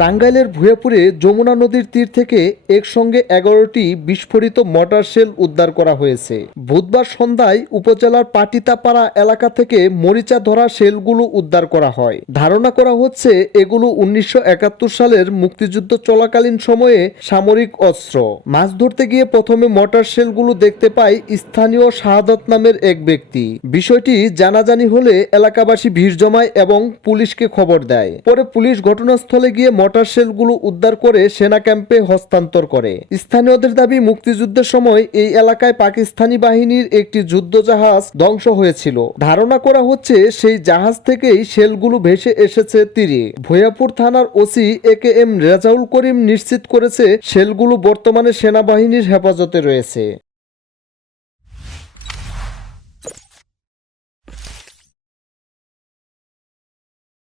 টাঙ্গাইলের ভূয়াপুরে যমুনা নদীর তীর থেকে একসঙ্গে 11টি বিস্ফোরিত মর্টার শেল উদ্ধার করা হয়েছে। বুধবার সন্ধ্যায় উপজেলার পাটিতাপাড়া এলাকা থেকে মরিচা ধরা শেলগুলো উদ্ধার করা হয়। ধারণা করা হচ্ছে এগুলো 1971 সালের মুক্তিযুদ্ধ চলাকালীন সময়ে সামরিক অস্ত্র। মাছ ধরতে গিয়ে প্রথমে মর্টার শেলগুলো দেখতে পায় স্থানীয় শাহাদত নামের এক ব্যক্তি। বিষয়টি জানাজানি হলে এলাকাবাসী ভিড় জমায় এবং পুলিশকে খবর দেয়। পরে পুলিশ ঘটনাস্থলে গিয়ে মর্টার শেলগুলো উদ্ধার করে সেনা ক্যাম্পে হস্তান্তর করে। স্থানীয়দের দাবি, মুক্তিযুদ্ধের সময় এই এলাকায় পাকিস্তানি বাহিনীর একটি যুদ্ধজাহাজ ধ্বংস হয়েছিল। ধারণা করা হচ্ছে সেই জাহাজ থেকেই শেলগুলো ভেসে এসেছে তীরে। ভূয়াপুর থানার ওসি AKM রেজাউল করিম নিশ্চিত করেছে শেলগুলো বর্তমানে সেনাবাহিনীর হেফাজতে রয়েছে।